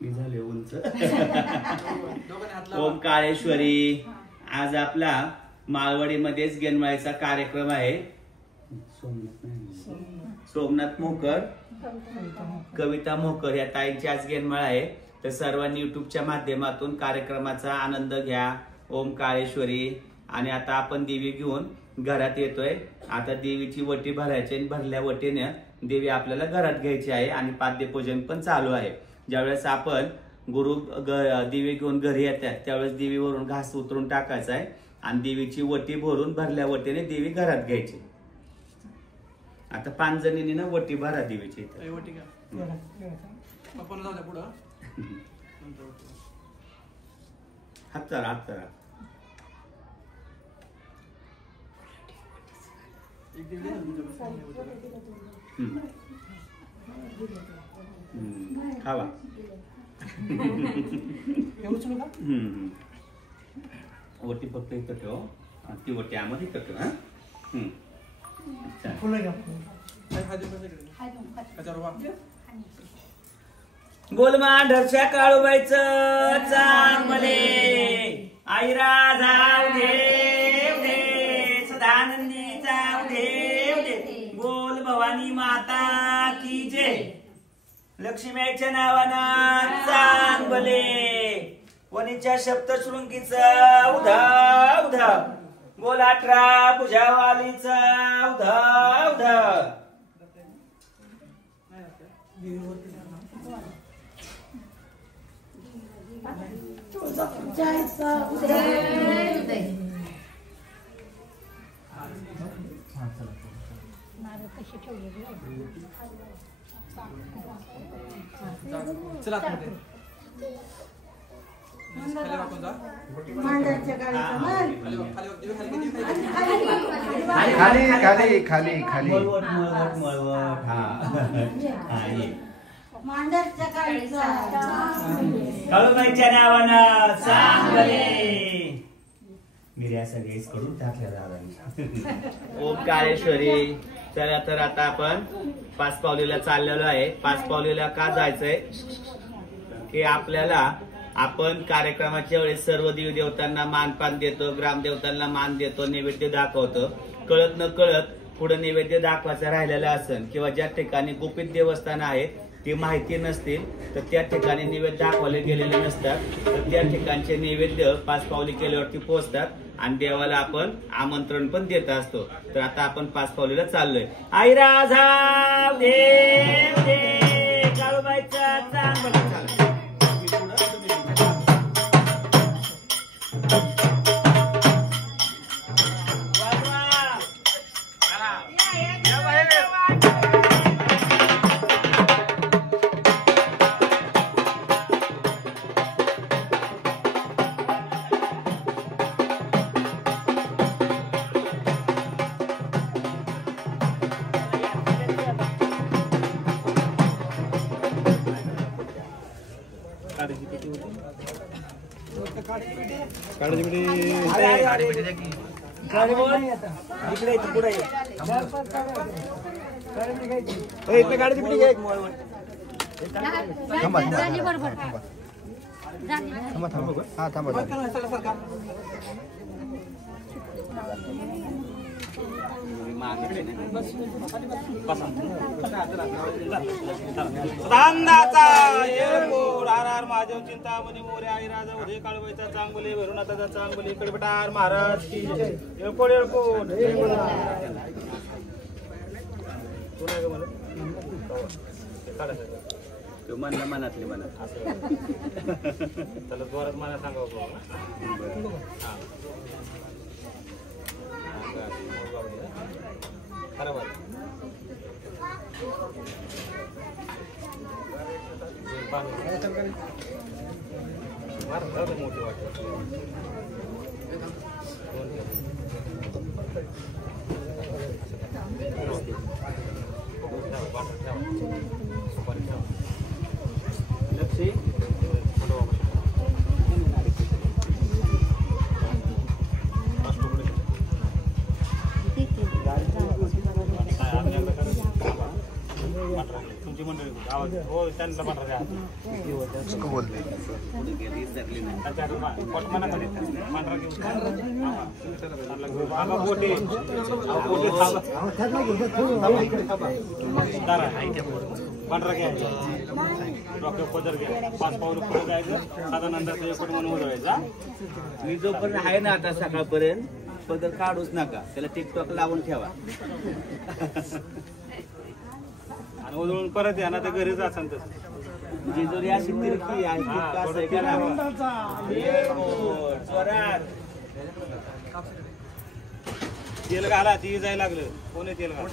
मी झाले उंच. ओम काळेश्वरी. आज आपला माळवडीमध्येच गेनमाळीचा कार्यक्रम आहे. सोमनाथ मोकर, कविता मोकर या ताईंची आज गेनमाळ आहे. तर सर्वांनी युट्यूबच्या माध्यमातून कार्यक्रमाचा आनंद घ्या. ओम काळेश्वरी. आणि आता आपण देवी घेऊन घरात येतोय. आता देवीची वटी भरायची आणि भरल्या वटीने देवी आपल्याला घरात घ्यायची आहे आणि पाद्यपूजन पण चालू आहे. ज्यावेळेस आपण गुरु देवी घेऊन घरी येतात त्यावेळेस देवीवरून घास उतरून टाकायचा आहे आणि देवीची वटी भरून भरल्या वटीने देवी घरात घ्यायची. आता 5 जणींनी ना वटी भरा देवीची. हात चला हात चला. खावा. वटी फक्त इथं ठेव. ती वटी आम्हाला इथं ठेव. गोलमांढरच्या काळूबाईचं चांगले आईरा जाऊ देव दे सदानंदी जाऊ देव दे. गोल भवानी माता की जय. लक्ष्मीच्या नावानं चांगले वनीच्या सप्तशृंगीचा उधा उधा. गोल 18 पूजावालीचा उधा उधा. चला खाली खाली खाली खाली. काळूबाईच्या नावानं चांगले. गिर्या सगळेच करून टाकल्या दादा. ओम काळेश्वरी. चला तर आता आपण 5 पावलीला चाललेलो आहे. 5 पावलीला का जायचंय की आपल्याला आपण कार्यक्रमाच्या वेळेस सर्व देवी देवतांना मानपान देतो, ग्रामदेवतांना मान देतो, नैवेद्य दाखवतो. कळत न कळत पुढे नैवेद्य दाखवायचं राहिलेलं असेल किंवा ज्या ठिकाणी गुपित देवस्थान आहेत ती माहिती नसतील तर त्या ठिकाणी नैवेद्य दाखवले गेलेले नसतात. तर त्या ठिकाणचे नैवेद्य 5 पावली केल्यावरती पोहोचतात आणि देवाला आपण आमंत्रण पण देत असतो. तर आता आपण 5 पावलीला चाललोय. आई राजा देव दे काळूबाईचा चांगला. महादेव चिंतामणी मोरे आई राजा उदय काळूबाईचा चांगले भैरवनाथाचा चांगले इकडे बेटार महाराज की येळकोट येळकोट. म्हणलं मनातले मनात त्याला जोरात मला सांगावं. खराब मोठी वाटत. लक्ष्मी तुमची मंडळी आवाज हो त्यांना पांढरा द्या उसको बोल दे पोटमानाकडे पांढरा घेऊन पांढरा घ्यायचा डॉक्टर पदर घ्या 5 पाऊल पुढे जायचं साधा नंतर एकट म्हणून उजवायचा मी जोपर्यंत आहे ना आता सकाळपर्यंत पदर काढूच नका त्याला टिकटॉक लावून ठेवा आणि उजळून परत या ना तर घरीच असाल तसं जेजुरी अशी तिरकी आहे कसं आहे का तेल घाला ती जायला लागलं कोणी तेल घाला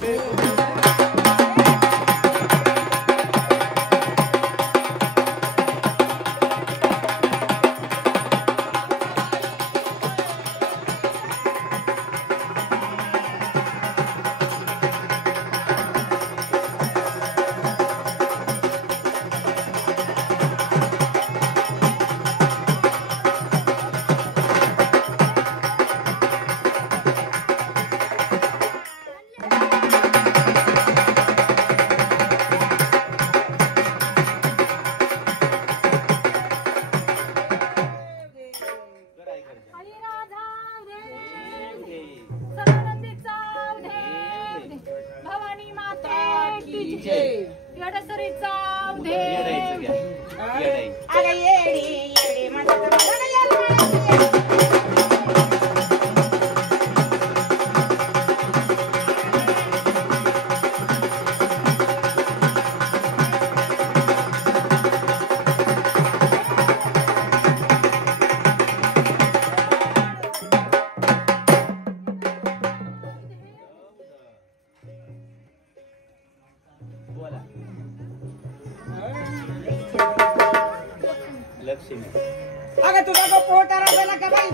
अगं तुझा पोटारा गेला का बाई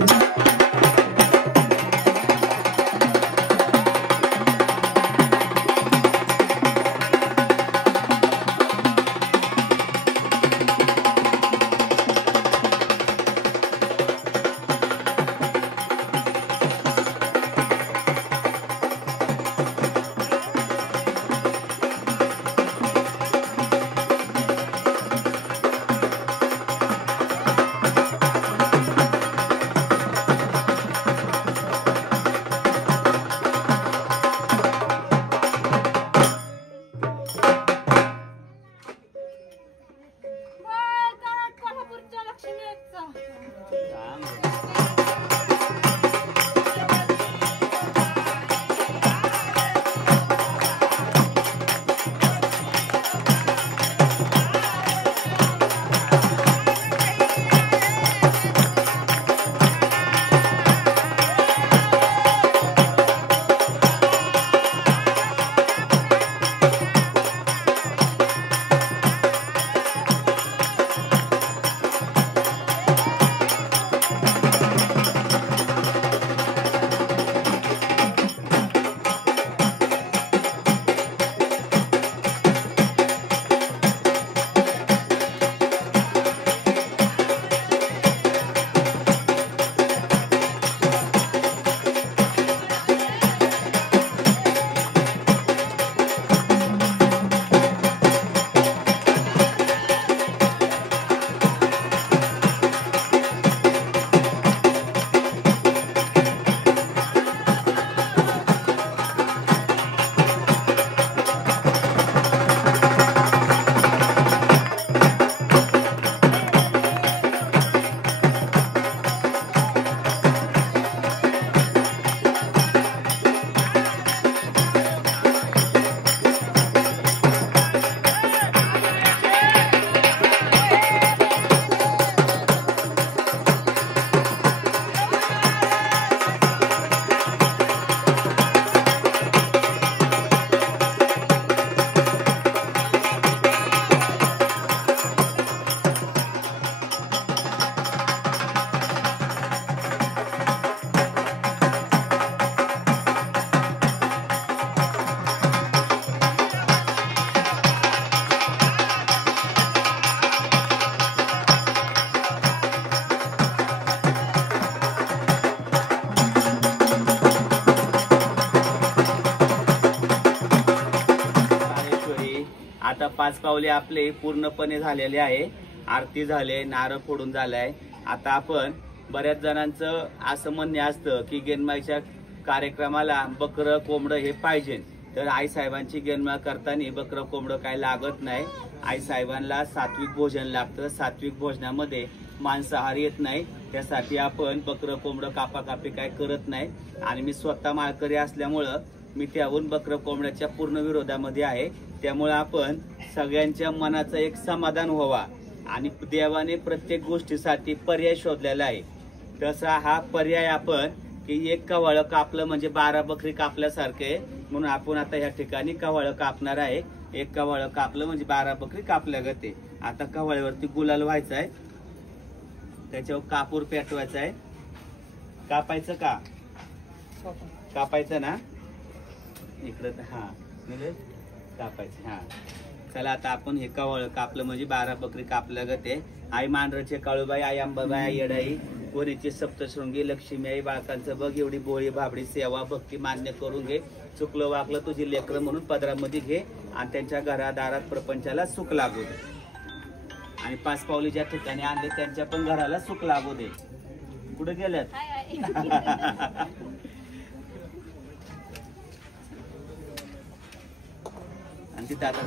5 पावले आपले पूर्णपणे झालेले आहे. आरती झाले, नारळ फोडून झालाय. आता आपण बऱ्याच जणांचं असं म्हणणे असतं की गेनमाईच्या कार्यक्रमाला बकरं कोंबडं हे पाहिजे. तर आई साहेबांची गेनमाळ करताना बकरं कोंबडं काय लागत नाही. आई साहेबांना सात्विक भोजन लागतं. सात्विक भोजनामध्ये मांसाहार येत नाही. त्यासाठी आपण बकरं कोंबडं कापाकापी काय करत नाही. आणि मी स्वतः माळकरी असल्यामुळं मी त्याहून बकरं कोंबड्याच्या पूर्ण विरोधामध्ये आहे. त्यामुळे आपण सगळ्यांच्या मनाचं एक समाधान व्हावा आणि देवाने प्रत्येक गोष्टीसाठी पर्याय शोधलेला आहे. तसा हा पर्याय आपण की एक कव्हाळं कापलं म्हणजे 12 बकरी कापल्यासारखे, म्हणून आपण आता या ठिकाणी कव्हाळं कापणार आहे. एक कव्हाळं कापलं म्हणजे 12 बकरी कापल्या जाते. आता कव्हाळ्यावरती गुलाल व्हायचा आहे, त्याच्यावर कापूर पेटवायचा आहे. कापायचं का? कापायचं ना इकडं. हा कापायचं. हा चला आता आपण हे कव्हाळं कापलं म्हणजे 12 बकरी कापल्या जाते. आई मांढरचे काळूबाई, आई अंबाबाई, आई येडाई, कोणीची सप्तशृंगी, लक्ष्मी आई, बाळकांचं बघ एवढी बोळी भाबडी सेवा भक्ती मान्य करून घे. चुकलं वाकलं तुझी लेकरं म्हणून पदरामध्ये घे आणि त्यांच्या घरादारात प्रपंचाला सुख लागू दे. आणि 5 पावली ज्या ठिकाणी आणले त्यांच्या पण घराला सुख लागू दे. कुठे गेल्यात? आणि तिथं आता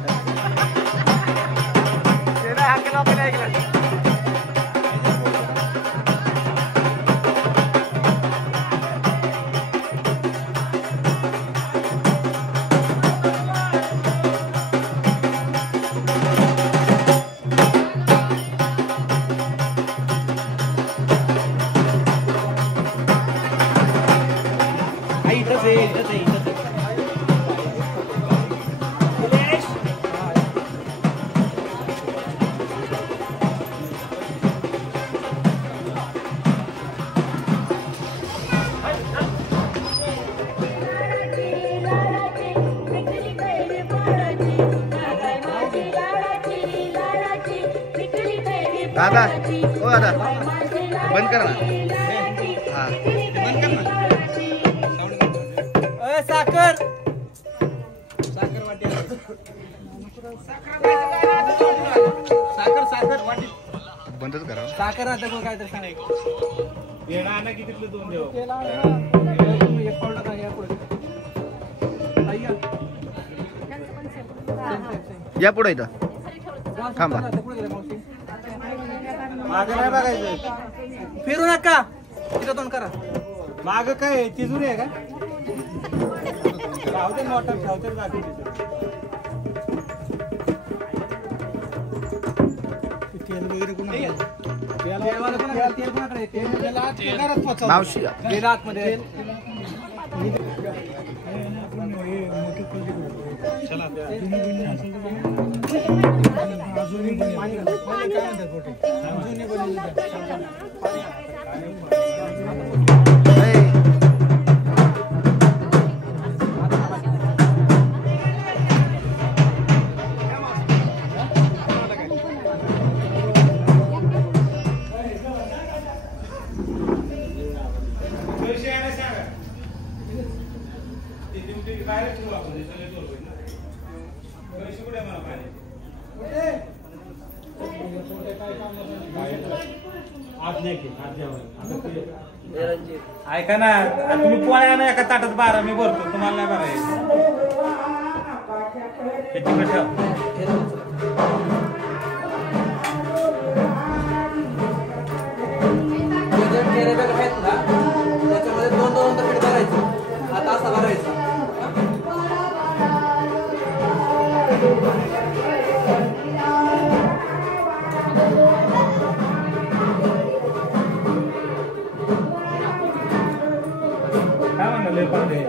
दादा हो दादा बंद करा ना. हा बंद कर ना. साखर साखर वाटी बंदच करा. साखर आता मग काय तर सांगायचं. येणार ना कितीतलं 2 देव. एक पाऊल टाका या पुढे. या पुढे इथं थांबा. मागं नाही बघायचं. फिरू नका, तिथं तोंड करा. माग काय तिजोरी आहे का? ठेवते मोठा ठेवते जाते तेल वगैरे कोण मावशी गेला आतमध्ये. ऐका ना, तुम्ही पोळ्या ना एका ताटात 12 मी भरतो, तुम्हाला नाही भरायचं. त्याच्यामध्ये 2-2 दगड भरायचं. आता असा भरायचा. काय म्हणलं पाहिजे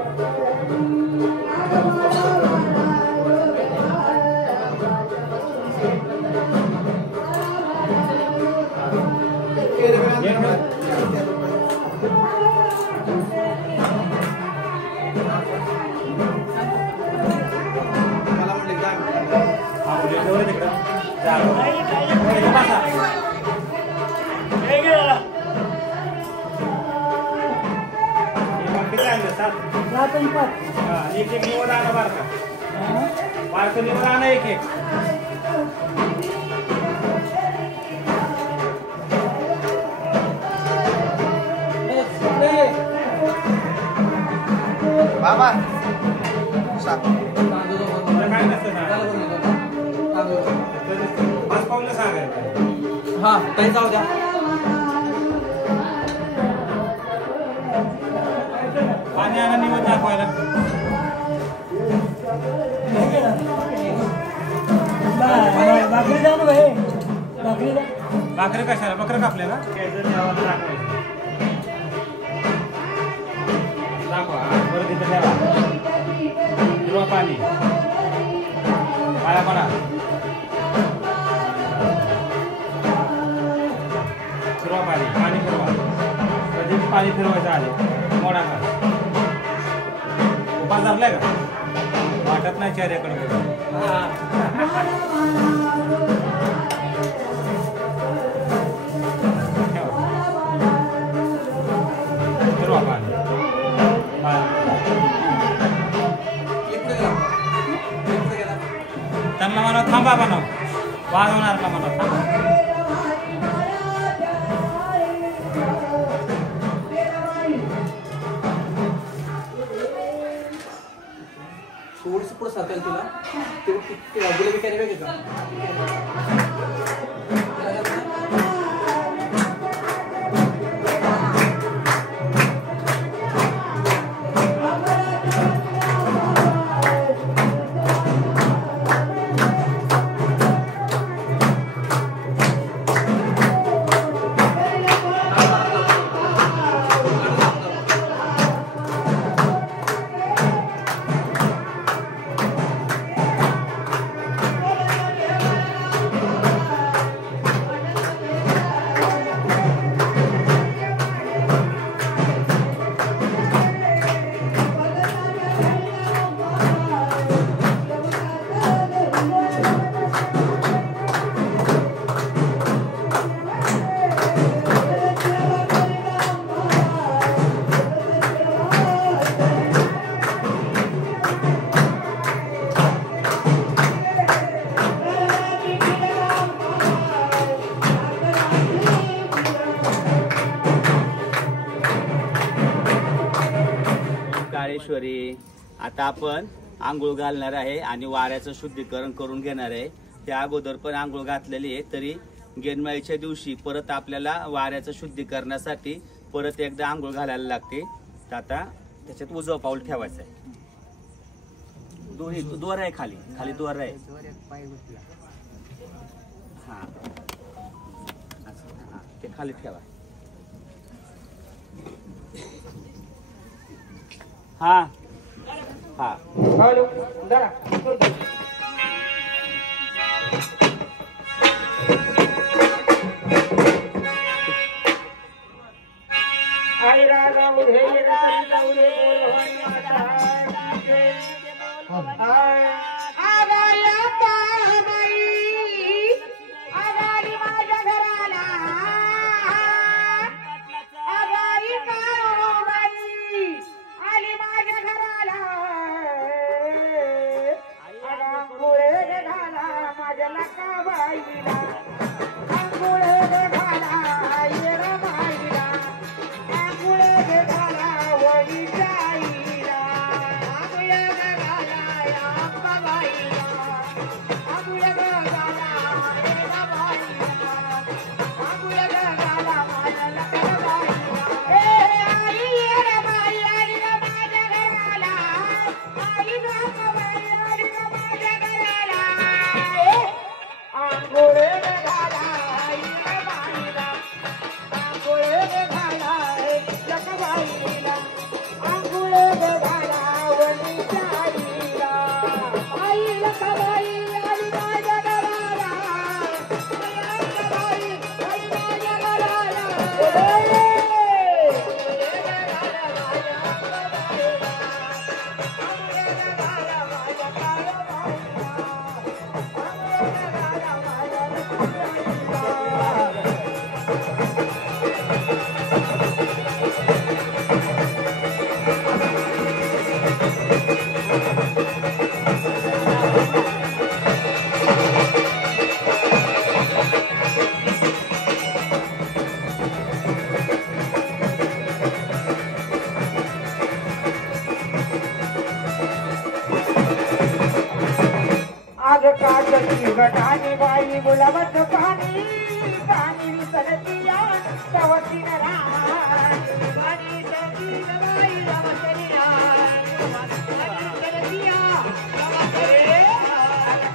एक निवड आला बरं का. बाल्कनीवर आणा एक एक. बाबा सात काय नसतं पाच पाऊलला सांगायचं. हा ताई जाऊ द्या. पाणी आणा निवड दाखवायला. भाकरी कशाला बकरं कापले का दाखवा. बरं तिथं ठेवा. फिरवा पाणी पाया पडा. फिरवा पाणी पाणी फिरवा. कधी पाणी फिरवायचं आले मोडा का उपास धरलाय का वाटत नाही चेहऱ्याकडे. फिरवा पाणी. त्यांना म्हणा थांबा बनव वाजवणार का म्हणा थांबा. थोडीशी पुढे साचेल तुला. गुलाबी कॅरी बॅग आहे का? काळेश्वरी आता आपण आंघोळ घालणार आहे आणि वाऱ्याचं शुद्धीकरण करून घेणार आहे. त्या अगोदर पण आंघोळ घातलेली आहे तरी गेनमाळीच्या दिवशी परत आपल्याला वाऱ्याचं शुद्धीकरणासाठी परत एकदा आंघोळ घालायला लागते. तर आता त्याच्यात उजवं पाऊल ठेवायचं आहे. दोन्ही दोर आहे खाली खाली दोर आहे. हा ते खाली ठेवा. हा हा कागदी गटाने बाई गुलाबाचं पाणी पाणी विसरतिया तवतीन राणी पाणी विसरतीन बाई तवतीन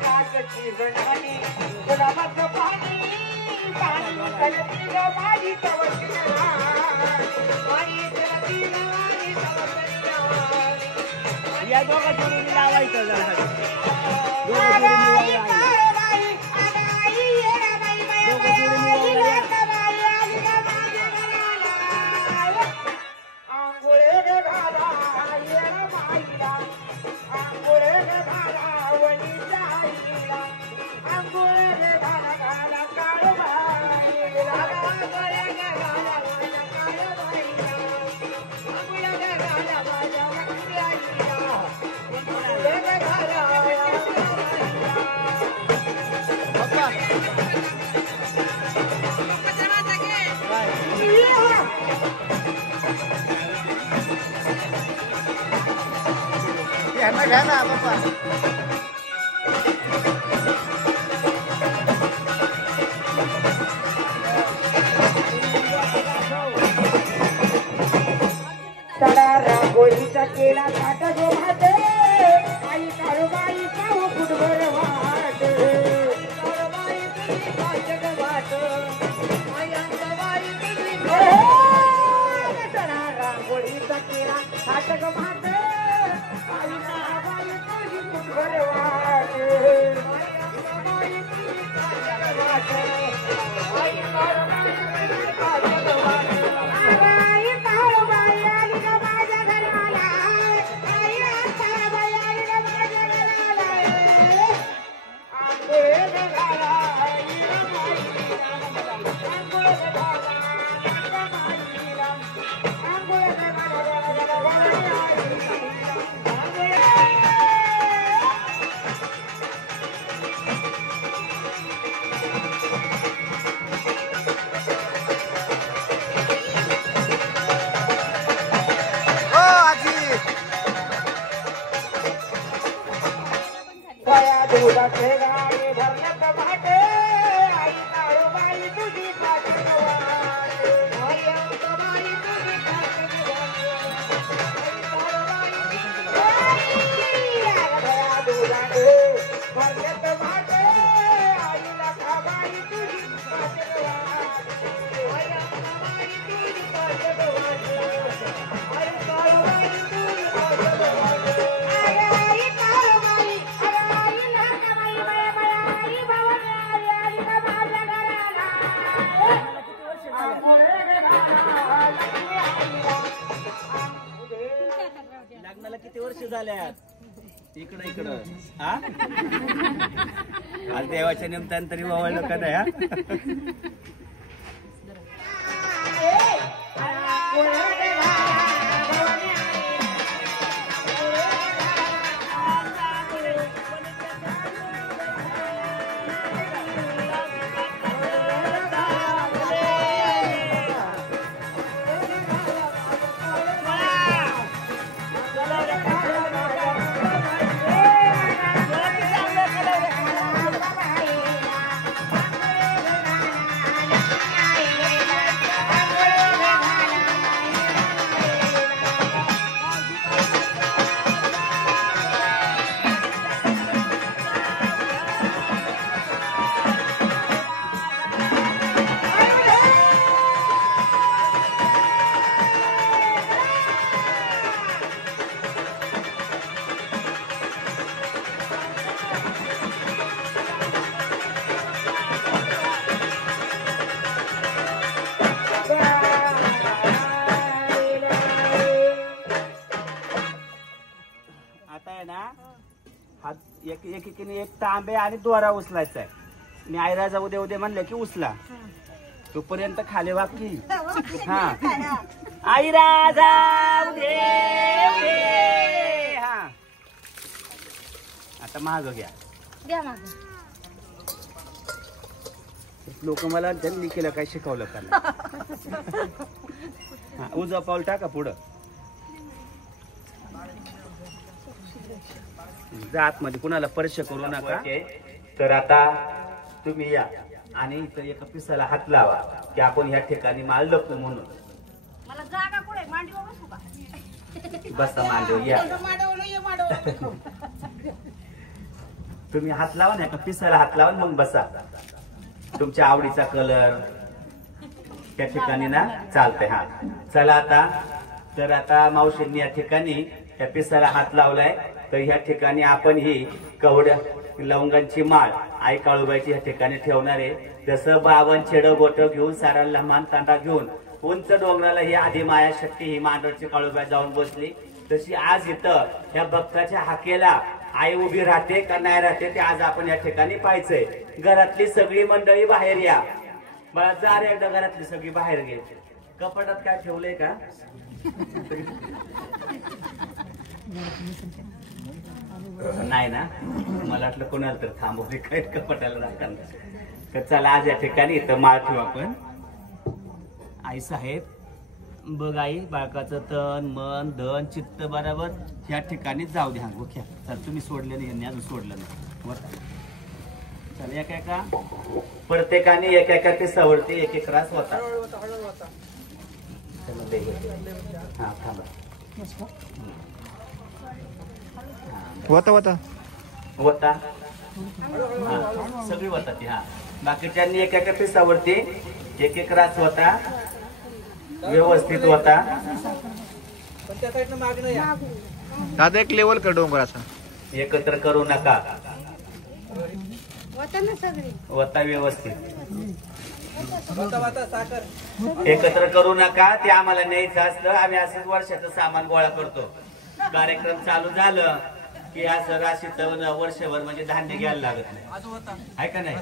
कागदी गटाने गुलाबाचं पाणी पाणी विसरतीन बाई तवतीन राणी विसरतीन बाई तवतीन या दोघं जोडून लावायचं जरा घ्या ना पप्पा रांगोळीचा केला थाट जो भात आई काळूबाई खाऊ फुटभर वाट काळूबाई तुझी भाषक वाट आई अंतबाई तुझी रांगोळीचा केला थाट जो भात आई काळूबाई तुझी फुटभर वाट आई तुझी भाषक वाट आई काळूबाई तुझी भाषक वाट दुधाचे गाणे भरण्यात भाटे आई काळूबाई तुझी भाषण वाटे आई अंतबाई तुझी भाषण वाटे दुधाचे भरण्यात भाटे आई लखाबाई तुझी भाषण वाटे आई अंतबाई तुझी भाषण वाटे आई काळूबाई तुझी भाषण वाटे लग्नाला किती वर्ष झाल्यात इकडं इकडं हा आज देवाच्या निमित्तानं तरी वावळलं का नाही एकीने एक तांबे आणि दोरा उचलायचा आहे. मी आयरा जाऊ दे उद्या म्हणलं की उचला तोपर्यंत खाली वाकी. हा आईरा जाऊ दे हा आता माग घ्या. लोक मला त्यांनी केलं काय शिकवलं का उजवा पाऊल टाका पुढं जात मध्ये कुणाला स्पर्श करू नका. तर आता तुम्ही या आणि इथं एका पिसाला हात लावा की आपण ह्या ठिकाणी माल लपू म्हणून. मला जागा कुठे मांडीवर बसू का? बसा मांडव या. तुम्ही हात लावा ना, एका पिसाला हात लावा मग बसा. तुमच्या आवडीचा कलर त्या ठिकाणी ना चालतंय. हा चला आता. तर आता मावशींनी या ठिकाणी त्या पिसाला हात लावलाय. तर ह्या ठिकाणी आपण ही कवड्या लवंगांची माळ आई काळूबाईची ह्या ठिकाणी ठेवणार आहे. जसं 52 छेडं गोट घेऊन सारा लहान तांडा घेऊन उंच डोंगराला ही आधी माया शक्ती ही मांडरची काळूबाई जाऊन बसली, तशी आज इथं ह्या भक्ताच्या हाकेला आई उभी राहते का नाही राहते ते आज आपण या ठिकाणी पाहायचंय. घरातली सगळी मंडळी बाहेर या. मला जा रे एकदा घरातली सगळी बाहेर घे. कपाटात काय ठेवलंय का? नाही ना, मला वाटलं कोणाला तर थांबवले काय कपाटाला राखणार. तर चला आज या ठिकाणी इथं माळ ठेवू आपण. आई साहेब बघ आई, बाळकाचं तन मन धन चित्त बरोबर ह्या ठिकाणी जाऊ द्या. गोख्या चल, तुम्ही सोडले नाही, अजून सोडलं नाही. चल एका एका प्रत्येकाने एका एका ते सवडते एक एक रास होता. हा थांबा. होता होता होता सगळी होता ती. हा बाकीच्यांनी एका एका पिसावरती एक एक रास होता, व्यवस्थित होता. दादा एक लेवल कर डोंगराचा. एकत्र करू नका, होतं ना सगळी. होता व्यवस्थित. एकत्र करू नका, ते आम्हाला न्यायचं असलं. आम्ही असंच वर्षाचं सामान गोळा करतो. कार्यक्रम चालू झालं की असं राशीत वर्षभर म्हणजे धान्य घ्यायला लागत नाही, आहे का नाही?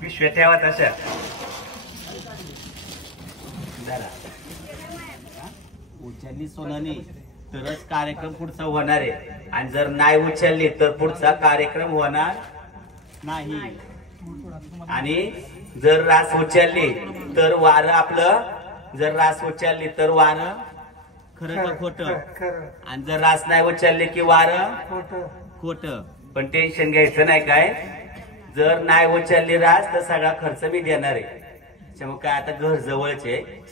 पिशव्या ठेवा तशा जरा. उचलली सोनानी तरच कार्यक्रम पुढचा होणार आहे, आणि जर नाही उचलली तर पुढचा कार्यक्रम होणार नाही. आणि जर रास उचलली तर वारं आपलं, जर रास उचलली तर वारं खरं का खोट, आणि जर रास नाही उचलली की वारं खोट. पण टेन्शन घ्यायचं नाही काय. जर नाही उचलली रास तर सगळा खर्च मी देणार आहे. त्यामुळे काय आता घर जवळचे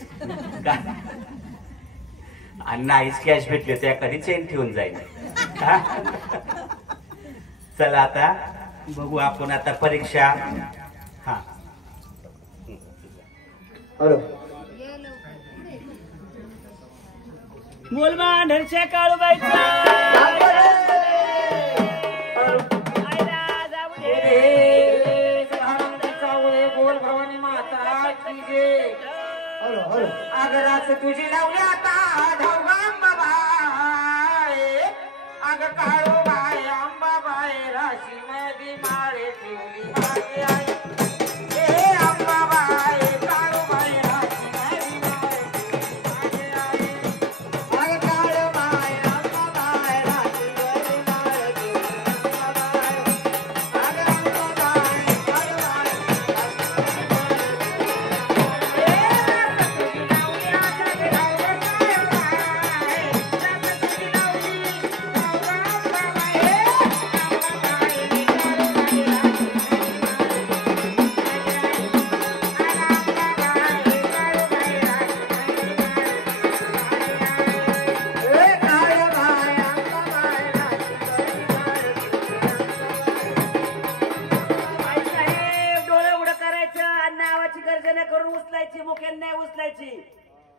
आणि नाहीच कॅश भेटले तर एखादी चेन ठेवून जाईल. चला आता बघू आपण आता परीक्षा. हा बोल मांढरच्या काळूबाईचा अगराच तुझी लावली आता धावगा अंबाबाई, अग काळू बाय अंबाबाई राशी मध्ये माळे ठेवली माझी आई. हे अंबाबाई काळू बाई राशी मध्ये माळे ठेवली माझी आई. अग काळू बाय अंबाबाई राशी मध्ये माळे ठेवली अग अंबाबाई काळू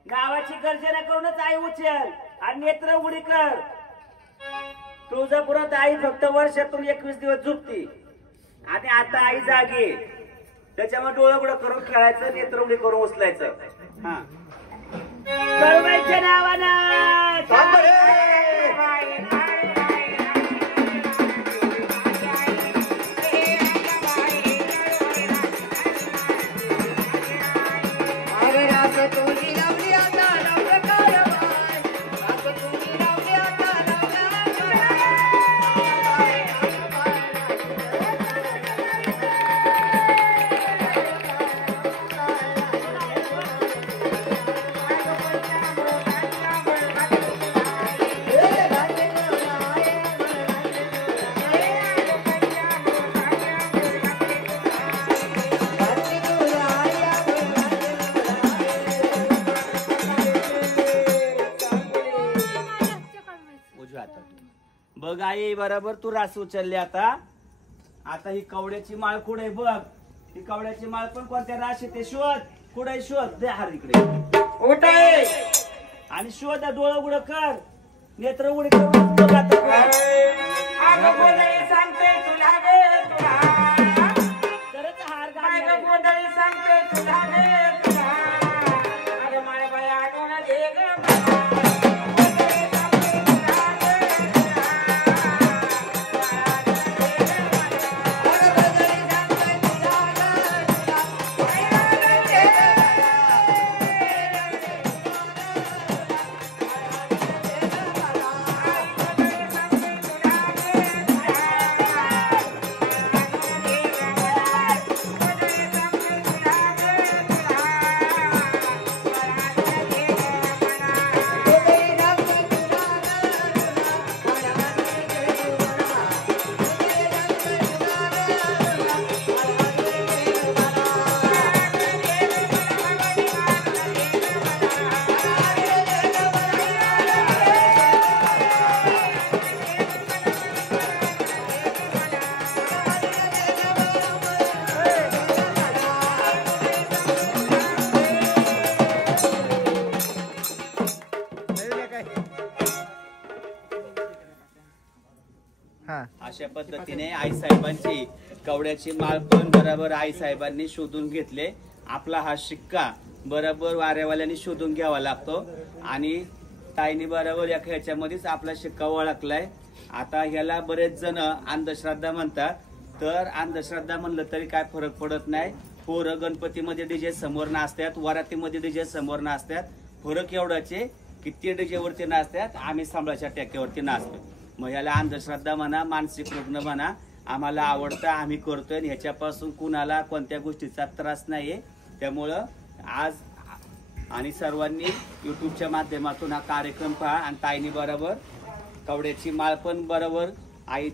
गावाची गर्जना करूनच आई उचल आणि नेत्र उडी कर. तुळजापुरात आई फक्त वर्षातून 21 दिवस झोपती आणि आता आई जागी. त्याच्यामुळे डोळं उघडं करून खेळायचं, नेत्र उडी करून उचलायचं. हा काळूबाईच्या नावानं आई बरोबर तू रास उचलली आता ही कवड्याची माळ कुठे बघ. ही कवड्याची माळ पण कोणत्या राशी ते शोध. कुठे शोध दे हार इकडे उठाय आणि शोध. डोळं उघड कर नेत्र उघड करून बघ आता. अगं गोंधळी सांगते तुला गे तुला. तरच हार अगं घाल. गोंधळी सांगते तुला गे तुला. अगं माय बाई आठवण दे ग मला. गोंधळी सांगते तुला गे तुला. अगं गोंधळी सांगते तुला गे तुला. बाई दे. अशा पद्धतीने आई साहेबांची कवड्याची माळ पण बरोबर आई साहेबांनी शोधून घेतले. आपला हा शिक्का बरोबर वाऱ्यावाल्याने शोधून घ्यावा लागतो आणि ताईने बरोबर या ह्याच्यामध्येच आपला शिक्का ओळखलाय. आता ह्याला बरेच जण अंधश्रद्धा म्हणतात. तर अंधश्रद्धा म्हणलं तरी काय फरक पडत नाही. पोरं गणपतीमध्ये डीजे समोर नाचतात, वरातीमध्ये डीजे समोर नाचतात. फरक एवढाच आहे की ते डीजे वरती नाचतात, आम्ही सांभाळाच्या टॅक्यावरती नाचतो. मग ह्याला अंधश्रद्धा म्हणा, मानसिक रुग्ण म्हणा, आम्हाला आवडतं, आम्ही करतोय. ह्याच्यापासून कुणाला कोणत्या गोष्टीचा त्रास नाहीये. त्यामुळं आज आणि सर्वांनी युट्यूबच्या माध्यमातून हा कार्यक्रम पहा आणि ताईनी बरोबर कवड्याची माळ पण बरोबर आई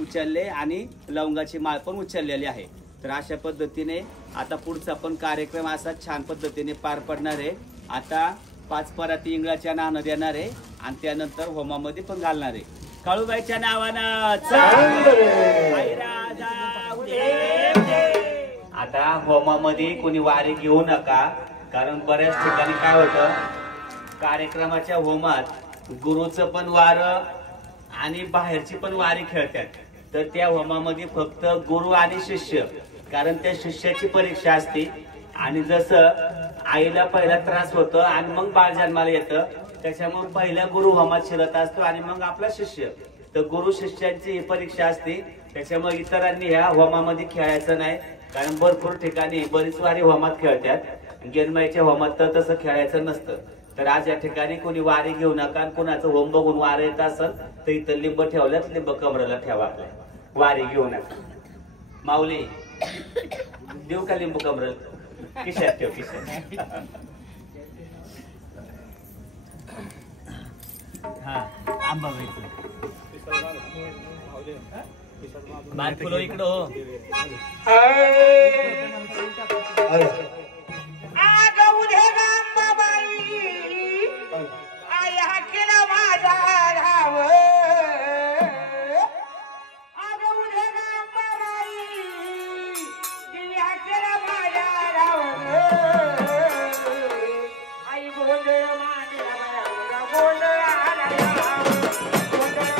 उचलले आणि लवंगाची माळ पण उचललेली आहे. तर अशा पद्धतीने आता पुढचा पण कार्यक्रम असा छान पद्धतीने पार पडणार आहे. आता 5 पराती इंगळाच्या नाणं देणार आहे आणि त्यानंतर होमामध्ये पण घालणार आहे. काळूबाईच्या नावानं आता होमामध्ये कोणी वारी घेऊ नका. कारण बऱ्याच ठिकाणी काय होतं, कार्यक्रमाच्या होमात गुरुचं पण वार आणि बाहेरची पण वारी खेळतात. तर त्या होमामध्ये फक्त गुरु आणि शिष्य, कारण त्या शिष्याची परीक्षा असते. आणि जसं आईला पहिला त्रास होतो आणि मग बाळ जन्माला येतं, त्याच्यामुळे पहिला गुरु होमात शिरत असतो आणि मग आपला शिष्य. तर गुरु शिष्यांची ही परीक्षा असते. त्याच्यामुळे इतरांनी ह्या होमामध्ये खेळायचं नाही. कारण भरपूर ठिकाणी बरीच वारी होमात खेळतात, गेनमाईच्या होमात तर तसं खेळायचं नसतं. तर आज या ठिकाणी कोणी वारी घेऊ नका. आणि कोणाचं होम बघून वार येत असेल तर इथं लिंब ठेवल्यात, लिंब कमरेला ठेवा. आपल्या वारी घेऊ नका. माऊली देऊ का लिंबू कमरेला? किशात ठेव, किशात. हा आंबा बाल फुलो इकडं हो. अगं उद्या अंबाबाई आई हा केला माझा राव. अगं उद्या अंबाबाई हा केला माझा राव. आई गोंधळ मांडला गोंधळ आला. गोंधळ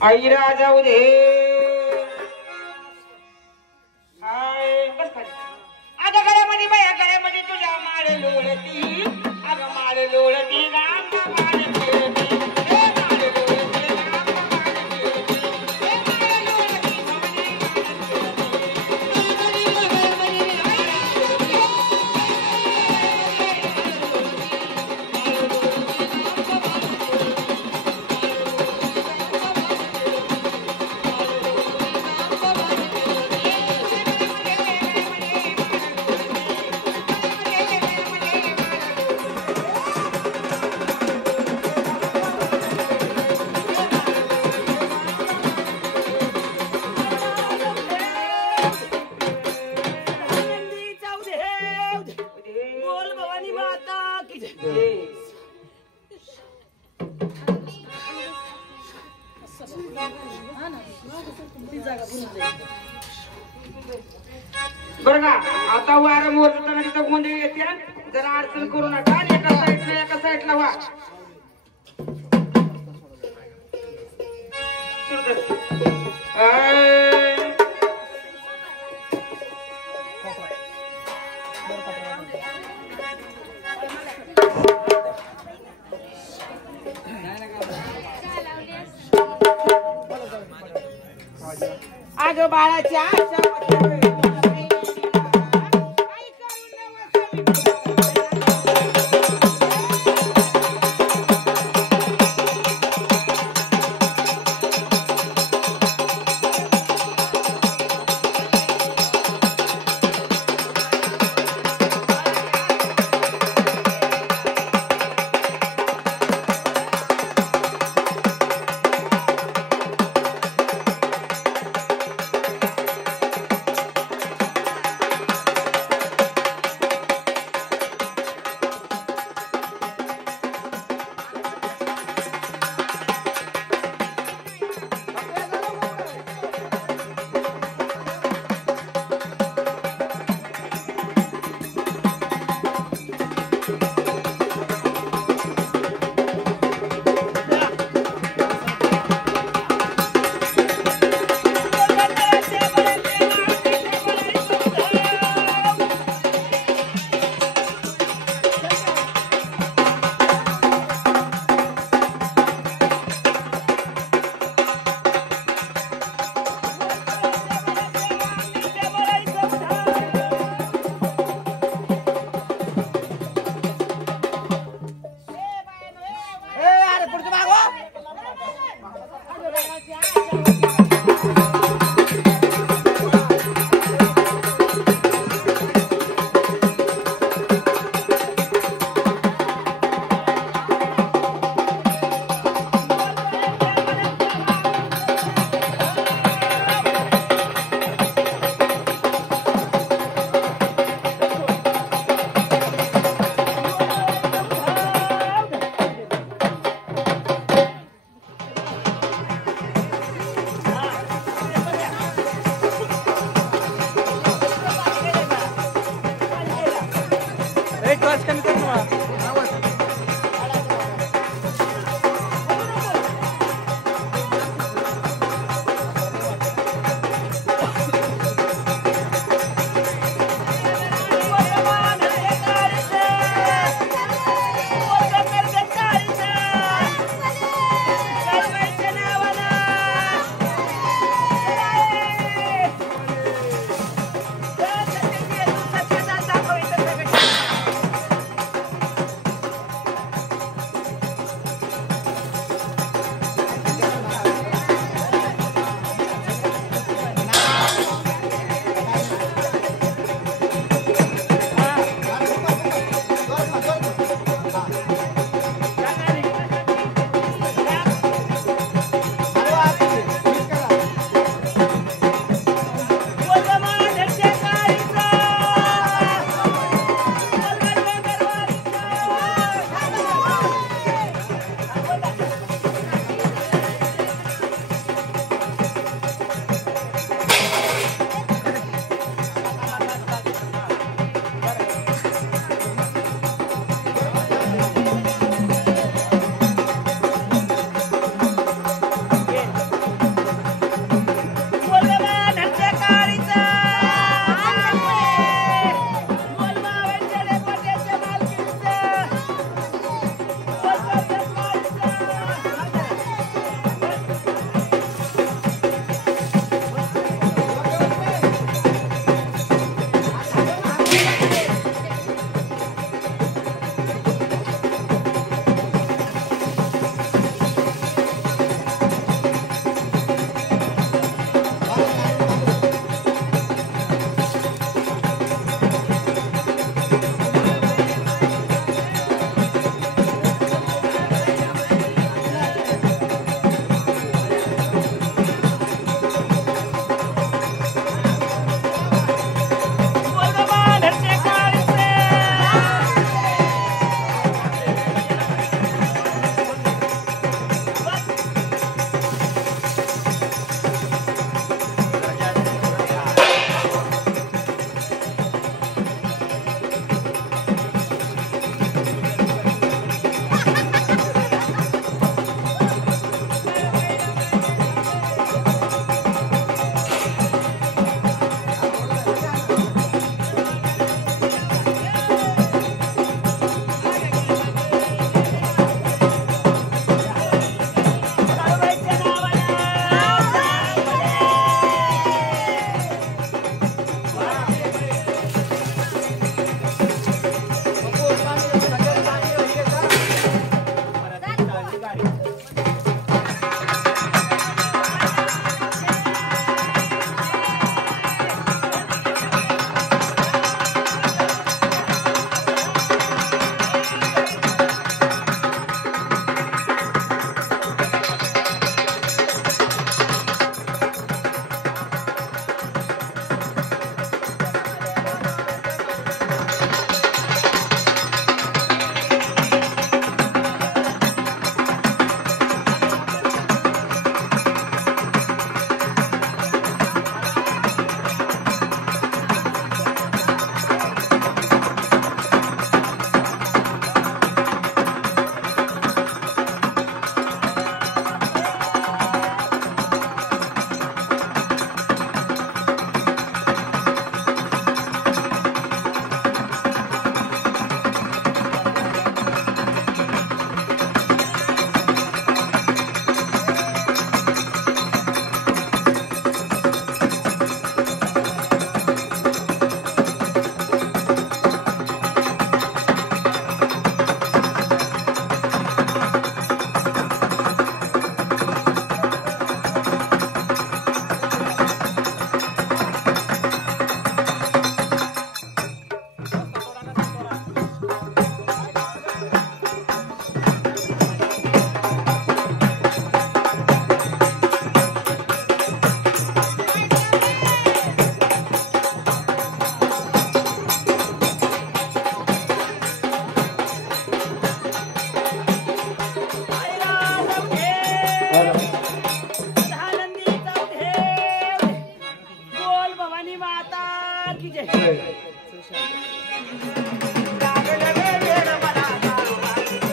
आईरा जाऊ दे अगं गळ्यामध्ये बाया गळ्यामध्ये तुझ्या माळ लोळती अगं माळ लोळती राम माळ लोळती हे माळ लोळती राम माळ लोळती हे माळ लोळती बोल भवानी माता की जय बरं का आता वारं मोरताना तिथं गोंधळ येते जरा अडचण करू नका एका साईडला व्हा अगं बाळाच्या की जय. लागलं रे वेड मला दारूबाईचं.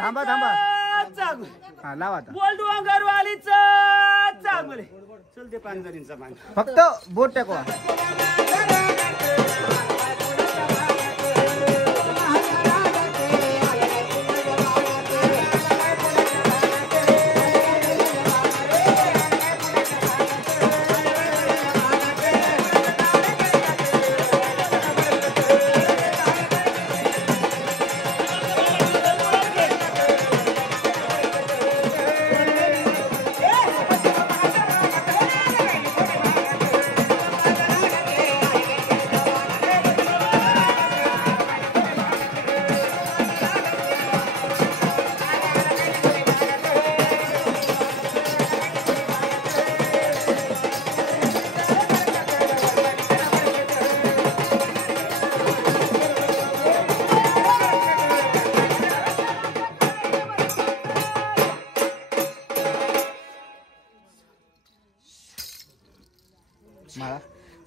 थांबा थांबा हा लावा आता बोल डोंगरवालीच चांगले चल ते पांजरींचा मान फक्त बोट टाकवा मला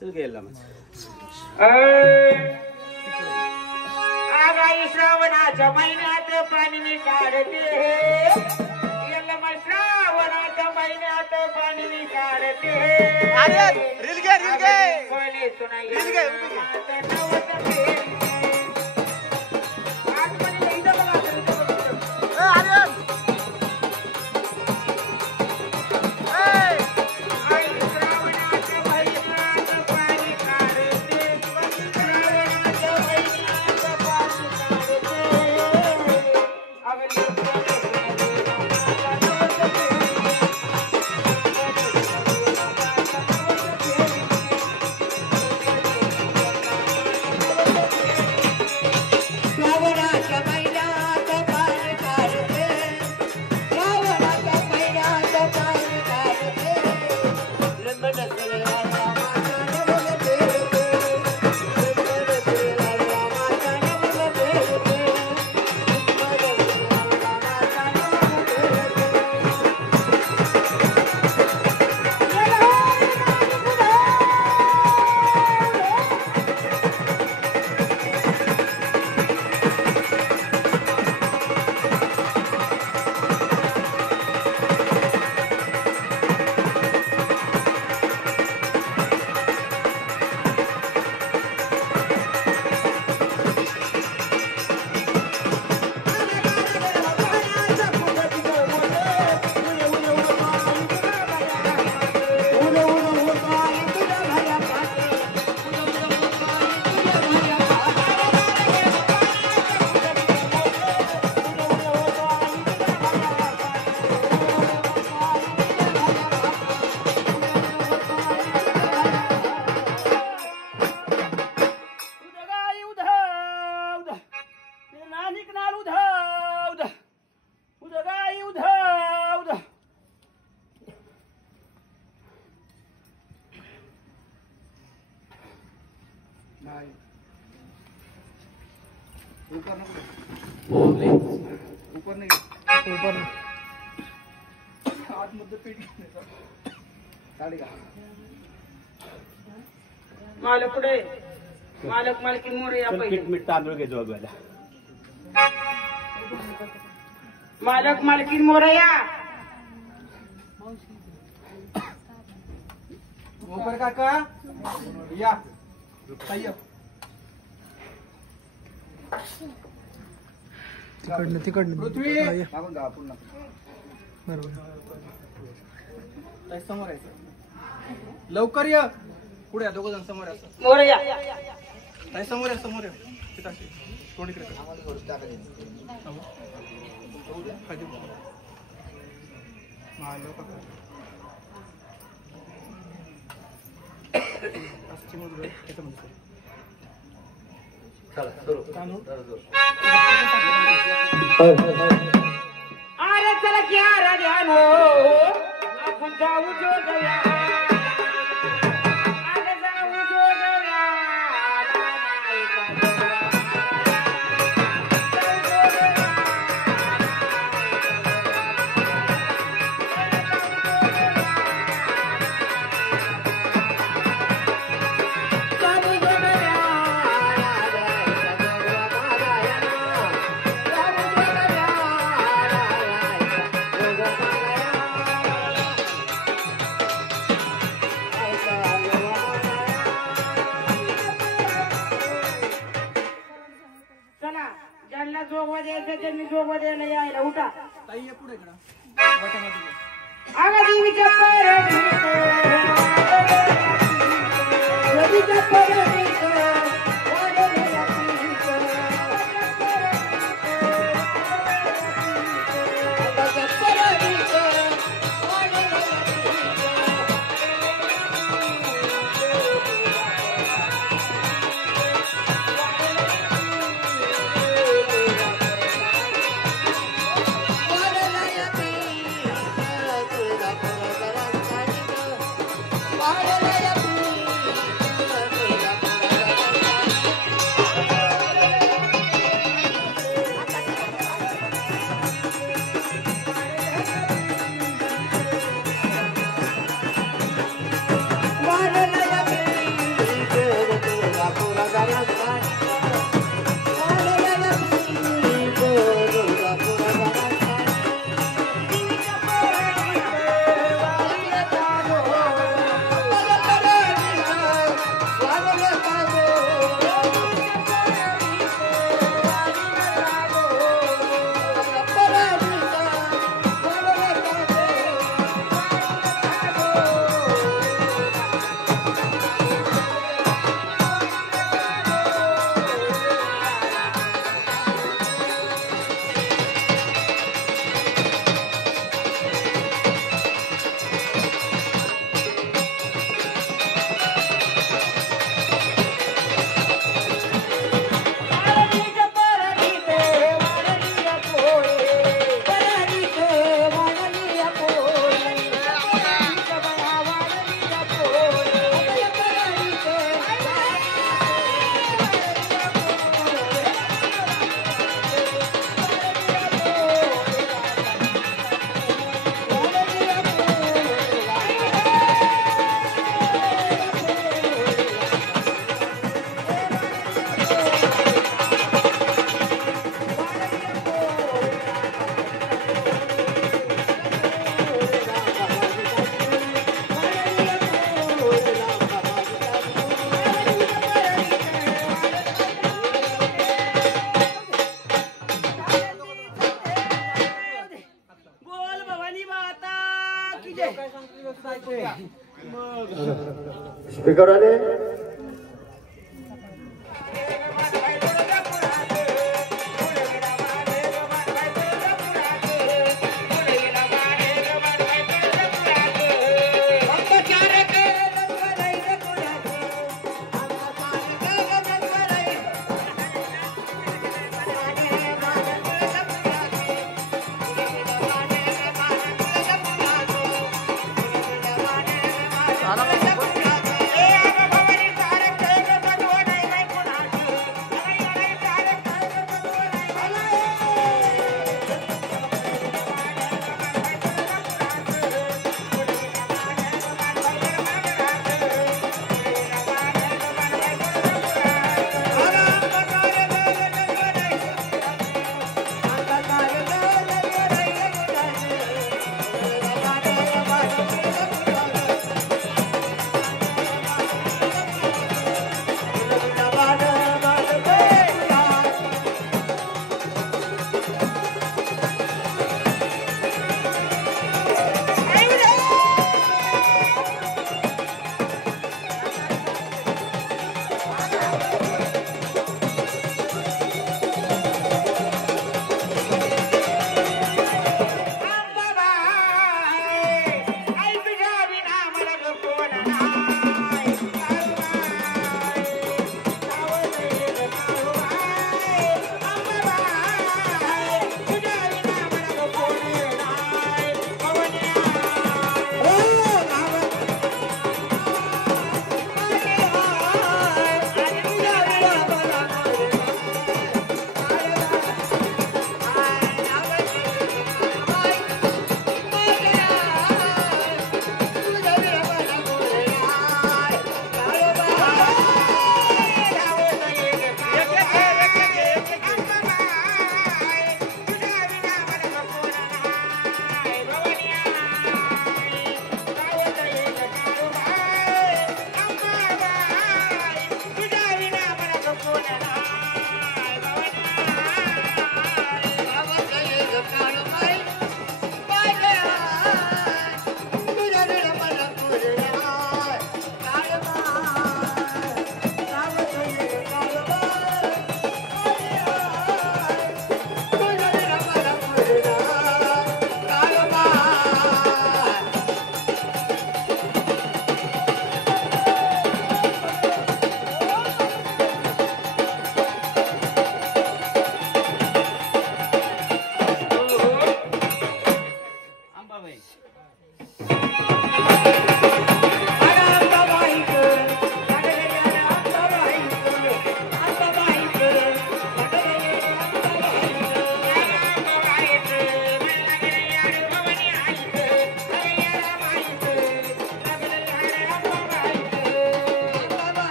चल गेला आगाई श्रावणाच्या महिन्यात पाणी काढते श्रावणाच्या महिन्यात पाणी काढते रील घे ऊपर नहीं ऊपर हाथ मुद्दे पीट साड़ी का मालक कुठे मालक मालकीन मोरे या पहिले पीठ मीठ तांदूळ घे जोगवायला. मालक मालकीन मोरे या मोकर काका या ताई या. तिकडनं पृथ्वी मागून जा पुन्हा. बरोबर. ताई समोर आहे. लवकर या. पुढे या दोघ जण समोर या. मोरे या ताई समोर या समोर या. तिथं अशी. तोंड इकडे कर. आम्हाला थोडं टाका दे. खाली बघ. मालो काका. असं चिमूट घे. त्याचं म्हणतो. चला सुरू. तांदूळ. अरे चला क्या राजानो आपण जाऊ जोगव्या अरे जाऊ जोगव्या चला ज्यांना जोगवा द्यायचं त्यांनी जोगवा द्यायला यायला उठा ताई या पुढे इकडं. वाटामध्ये घे. आगा देवीच्या स्पीकर आले.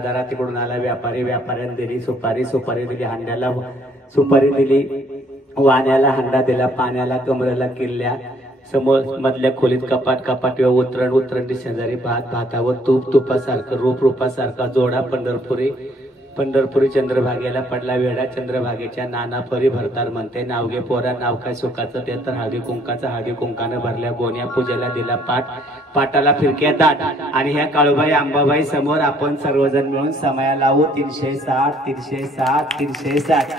दरा तिकडून आला व्यापारी, व्यापाऱ्याने दिली सुपारी, सुपारी दिली हांड्याला, सुपारी दिली वाण्याला, हांडा दिला पाण्याला, कमरेला किल्ल्या, समोर मधल्या खोलीत कपाट, कपाट उतरण, उतरंडी शेजारी भात, भातावर तूप, तुपासारखं रूप, रूपासारखा जोडा पंढरपुरी, पंढरपुरी चंद्रभागेला पडला वेडा, चंद्रभागेच्या नाना परी भरतार म्हणते, नावगे पोरा नाव काय सुखाचं, ते तर हळदी कुंकाचं, हळदी कुंकानं भरल्या गोण्या, पूजेला दिला पाठ, पाटाला फिरक्या दाट. आणि ह्या काळूबाई अंबाबाई समोर आपण सर्वजण मिळून समया लावू 360 360 360.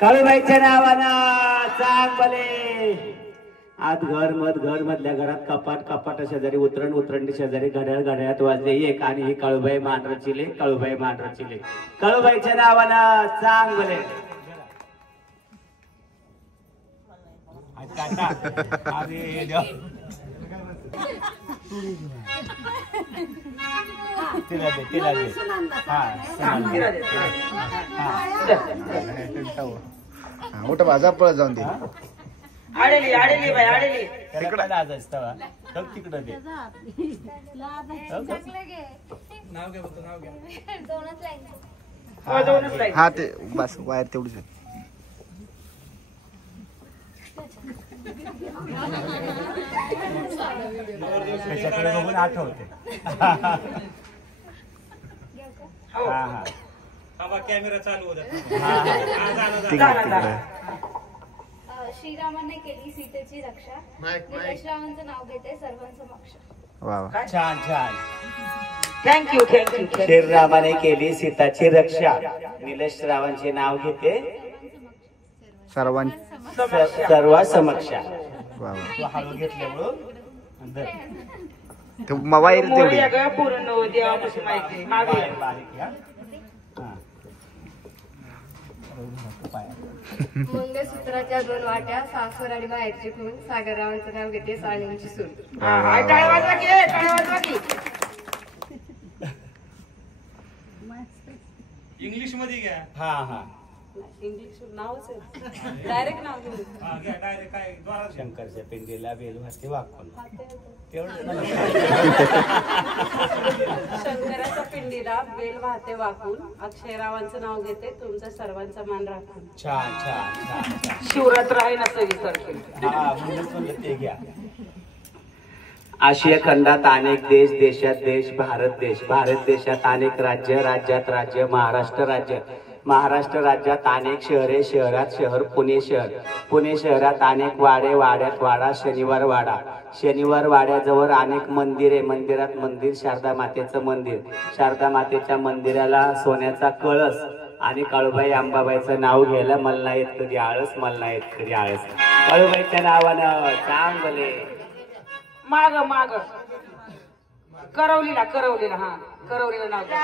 काळूबाईच्या नावानं चांगले. आत घर मधल्या घरात कपाट, कपाट शेजारी उतरण, उतरंडी शेजारी घड्याळ, घड्याळात वाजले एक. आणि ही काळूबाई मांढरचिले, काळूबाई मांढरचिले. काळूबाईच्या नावानं चांगले. तिला दे, तिला दे. मोठ बाजार पळत जाऊन दे. आडेली आडेली बाई आडेली. तिकडे लाज असतं तिकडे दे. नाव घ्या बघतो, नाव घ्या. दोनच लाईन. हा ते बस वायर तेवढीच आहे. त्याच्याकडे बघून आठवते. हा हा कॅमेरा चालू होता. श्रीरामाने केली सीतेची रक्षा, निलेशरावांचं नाव घेते सर्वांचं मोक्ष. वा वा. छान छान. Thank you thank you. श्रीरामाने केली सीताची रक्षा, निलेश रावांचे नाव घेते सर्व समक्ष. वा वा. तू हळू घेतल्यामुळं ते वायर तेवढी. पूर्ण देवापाशी माहिती मागे. बारीक या. मंगळसूत्राच्या 2 वाट्या, सासर आणि बाहेरची खून, सागररावांचं नाव घेते साळींची सून. टाळ्या वाजवा की, टाळ्या वाजवा की. इंग्लिश मध्ये घ्या. हा हा. इंग्लिश नावच आहे, डायरेक्ट नाव घेऊ. हा, घ्या डायरेक्ट काय द्वारात घ्या. शंकरच्या पिंडीला बेल वाजते वाकून. शंकराच्या पिंडीला बेल वाहते वाकून, अक्षयरावांचं नाव घेते तुमचं सर्वांचा मान राखून. छान छान छान छान. शिवरात्र आहे ना सविसारखी. हा म्हणूनच म्हणलं ते घ्या. आशिया खंडात अनेक देश, देशात देश, भारत देश, भारत देशात अनेक राज्य, राज्यात राज्य, महाराष्ट्र राज्य, महाराष्ट्र राज्यात अनेक शहरे, शहरात शहर, पुणे शहर, पुणे शहरात अनेक वाडे, वाड्यात वाडा, शनिवार वाडा, शनिवार वाड्याजवळ अनेक मंदिरे, मंदिरात मंदिर, शारदा मातेचं मंदिर, शारदा मातेच्या मंदिराला सोन्याचा कळस. आणि काळूबाई अंबाबाईचं नाव घ्यायला मला नाही येत कधी आळस, मला नाही येत कधी आळस. काळूबाईच्या नावानं चांगले. माग माग करवलीला, करवलीला. हा करवलीला नाव घ्या.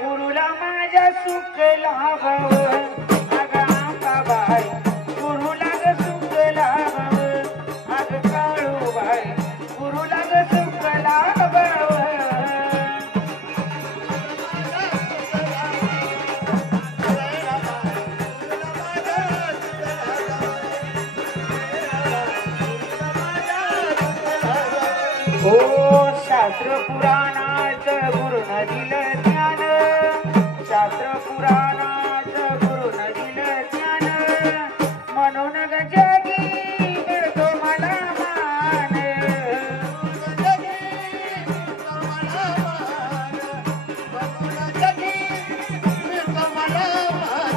गुरुला माझ्या सुख लाभाव अग आंबाबाई गुरुला ग सुख लाभाव अग काळूबाई गुरुला ग सुख लाभाव ओ शास्त्र पुराणात गुरुनं दिलं ज्ञान शास्त्र पुराणात गुरुनं दिलं ज्ञान म्हणून ग जगी मिळतो मला मान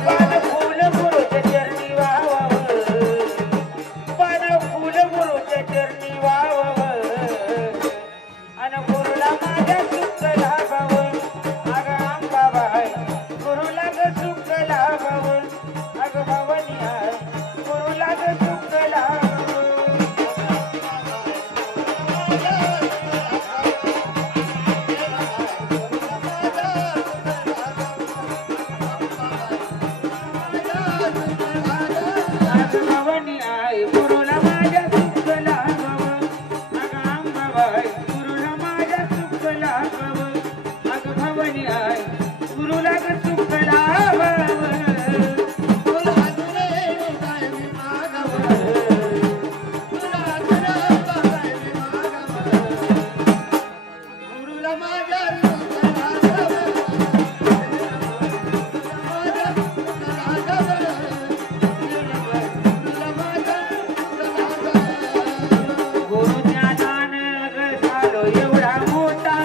पान फुल गुरुच्या चरणी वाहावं पान फुल गुरुच्या चरणी वाहावं गुरुला माझ्या सुख लाभावं अग आंबाबाई गुरुला ग सुख लाभावं अग भवानी आहे गुरुला ग सुख लाभावं अग भवानी आहे गुरुला माझ्या सुख लाभावं अग आंबाबाई गुरुला माझ्या सुख लाभावं अग भवानी आहे गुरुला ग सुख लाभावं गुरु ज्ञानानं झालो एवढा मोठा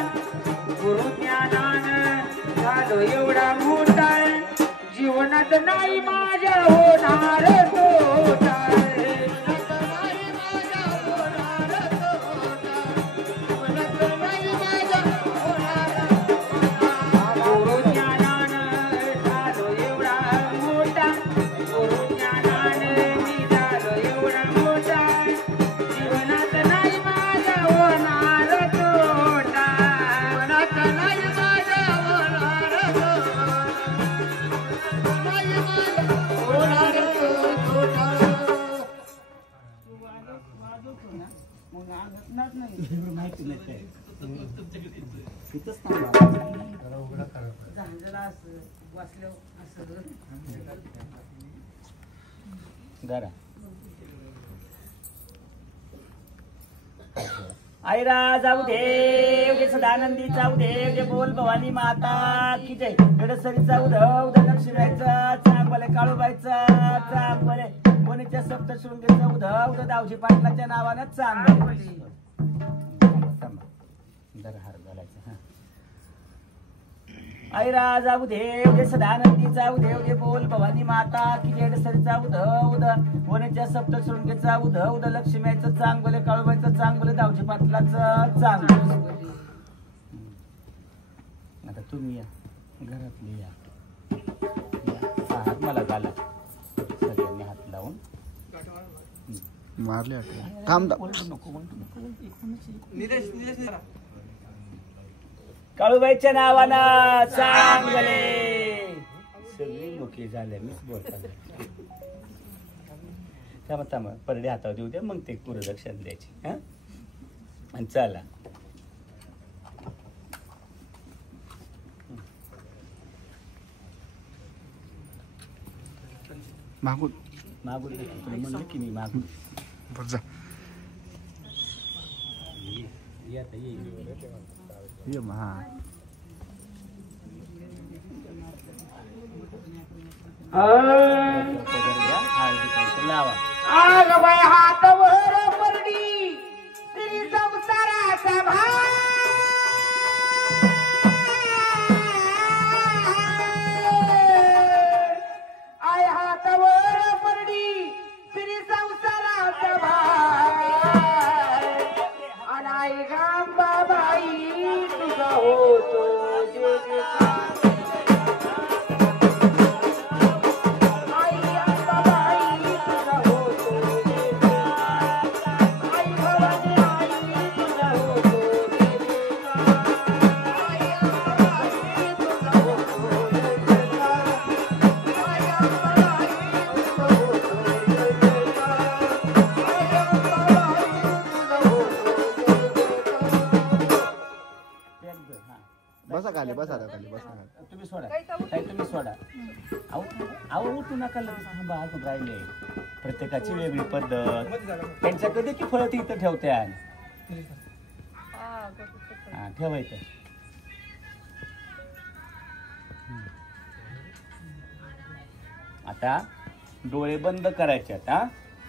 गुरु ज्ञानानं झालो एवढा मोठा जीवनात नाही माझ्या होणार तोटा गुरु ज्ञानानं झालो एवढा मोठा गुरु ज्ञानानं मी झालो एवढा मोठा जीवनात नाही माझ्या होणार तोटा जीवनात नाही माझ्या होणार आईरा जाऊ दे सदानंदी जाऊ दे बोल भवानी माता की जय गडसरीचा उधव धनशिरायचा चांगले काळूबाईचा चांगले वनीच्या सप्तशृंगीचा उधव दावजी पाटलाच्या नावानं चांगले हार घालायचं. आई राजा उदेव दे सदानंदीचा उदेव दे बोल भवानी माता की जेडसरीचा उधव वनीच्या सप्तशृंगीचा उधव लक्ष्मीचं चांगले काळूबाईचं चांगले दावजी पाटलाचं चांगलं. आता तुम्ही या घरातली या हात मला घाला सगळ्यांनी हात लावून मारले थांब काळूबाईच्या नावानं चांगले सगळी मुखी झाले मीच बोलताना थांबा थांबा परडे हातावर देऊ द्या मग ते गुरुदक्षिणा द्यायची. हा आणि चला मागून मागून म्हणलं की मी मागून बरं जा ये मग हा लावा आग बाय हातवर परडी श्री संसाराचा भार आय हातवर परडी श्री संसाराचा भार अनाई गांबाबाई तुझा होतो बसा खाली बसा खाली बसा तुम्ही सोडा काही तुम्ही सोडा अहो उठू नका लगेच थांबा अजून राहिले प्रत्येकाची वेगळी पद्धत त्यांच्या कधी की फळं ती इथं ठेवते हा ठेवायचं. आता डोळे बंद करायचे हा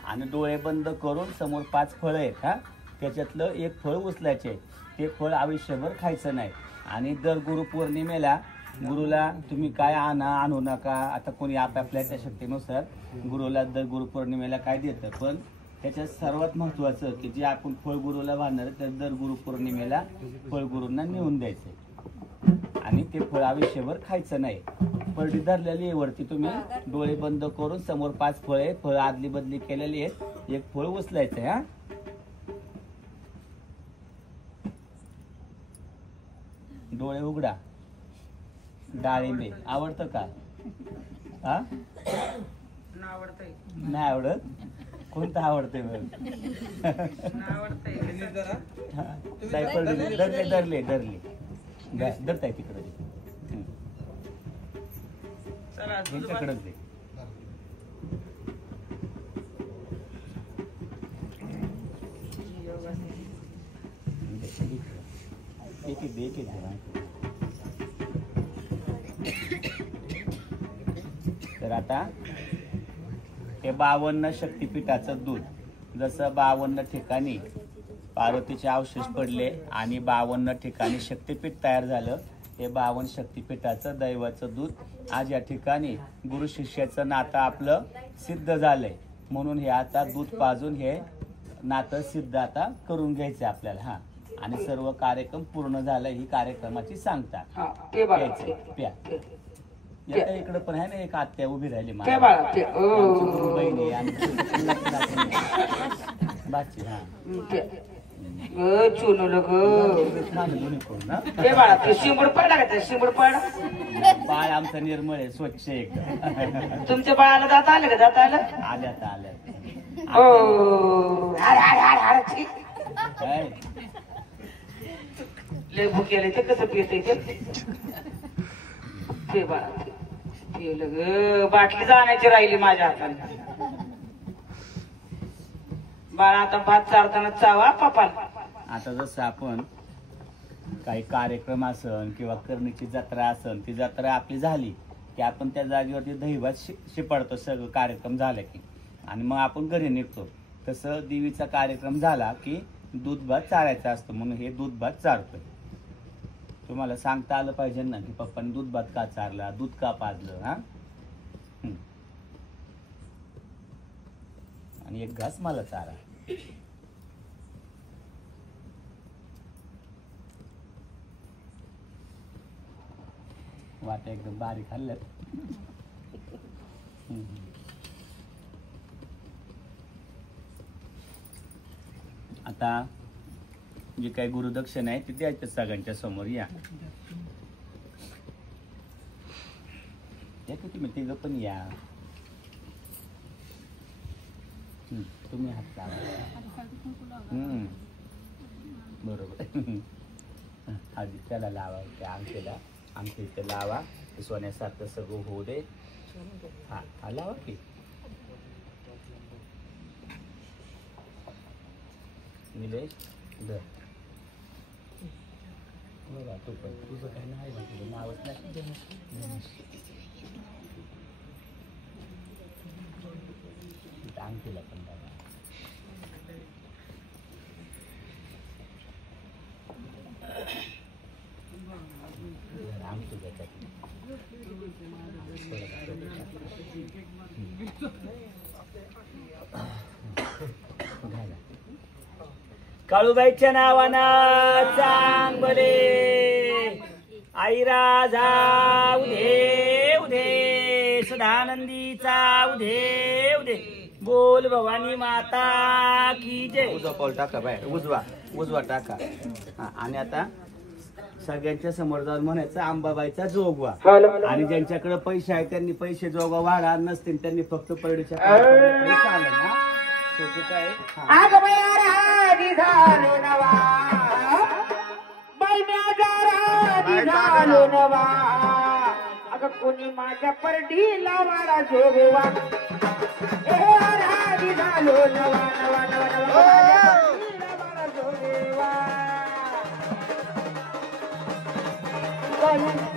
आणि डोळे बंद करून समोर 5 फळं आहेत हा त्याच्यातलं एक फळ उचलायचे ते फळ आयुष्यभर खायचं नाही. आणि दर गुरुपौर्णिमेला गुरुला तुम्ही काय आणू नका. आता कोणी आपापल्या त्या शक्तीनुसार गुरुला दर गुरुपौर्णिमेला काय देतं पण त्याच्यात सर्वात महत्वाचं की जे आपण फळ गुरुला वाहणार तर दर गुरुपौर्णिमेला फळ गुरूंना नेऊन द्यायचं आणि ते फळ आयुष्यभर खायचं नाही. परडी धरलेली वरती तुम्ही डोळे बंद करून समोर 5 फळ आहेत फळ आदली बदली केलेली आहेत एक फळ उचलायचं हा. डोळे उघडा. डाळिंबे आवडतं का? हा नाही आवडत. कोणतं आवडते धरले धरताय तिकडे त्यांच्याकडेच दे. तर आता हे 52 शक्तिपीठाचं दूध जसं 52 ठिकाणी पार्वतीचे अवशेष पडले आणि 52 ठिकाणी शक्तिपीठ तयार झालं हे 52 शक्तिपीठाचं दैवाचं दूध आज या ठिकाणी गुरु शिष्याचं नातं आपलं सिद्ध झालंय म्हणून हे आता दूध पाजून हे नातं सिद्ध आता करून घ्यायचं आपल्याला हा. आणि सर्व कार्यक्रम पूर्ण झाला ही कार्यक्रमाची सांगता प्या. इकडे पण आहे ना एक आत्या उभी राहिली बहिणी आणि बाची हा बाळ आमचं निर्मळ आहे स्वच्छ एकदम. तुमच्या बाळाला दात आलं का? दात आलं आल्यात लय भूक गेले ते कसं पित ते बाळा पिवलं ग. बाटली जाण्याची राहिली माझ्या हाताने. बाळा आता भात चारताना चावा पापाला. आता जसं आपण काही कार्यक्रम असन किंवा करणीची जत्रा असन ती जत्रा आपली झाली की आपण त्या जागेवरती दहीभात शिपडतो सगळं कार्यक्रम झालं की आणि मग आपण घरी निघतो. तसं देवीचा कार्यक्रम झाला की दूध भात चारायचा असतो, म्हणून हे दूध भात चारतोय. तुम्हाला सांगता आलं पाहिजे ना की पप्पाने दूध भात का चारला, दूध का पाजलं. हा आणि एक घास मला चारा. वाट्या एकदम बारीक खाल्ल्यात. आता जे काही गुरुदक्षिणा आहे ते द्यायचं सगळ्यांच्या समोर. या की तुम्ही तिघं पण या. तुम्ही हात लावा. बरोबर. आधी त्याला लावा, त्या अंगठीला आमच्या इथे लावा. सोन्यासारखं सगळं होऊ दे. हा लावा की. निलेश धर बघा तू पण. तुझं काही नाही ना, तुझं नावच नाही. अंगठीला पण लावा. अंगठी त्याच्यात काळूबाईच्या नावानं चांगले आई राजा उधे उधे, सदानंदीचा उधे उधे, बोल भवानी माता की जय. उजवा पाऊल टाका बाय, उजवा टाका. आणि आता सगळ्यांच्या समोर जाऊन म्हणायचं अंबाबाईचा जोगवा. आणि ज्यांच्याकडे पैसे आहेत त्यांनी पैसे जोगवा वाढा, नसतील त्यांनी फक्त परडीच्या चालेल ना. काय झालो नवा बाई झालो नवा. अगं कोणी माझ्या परडीला वाडा जोगवा. राजी झालो नवा नवा नवा नवा वाडा जोगवा.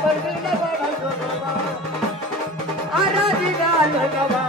परडीला वाडा जोगवा. राजी झालो नवा.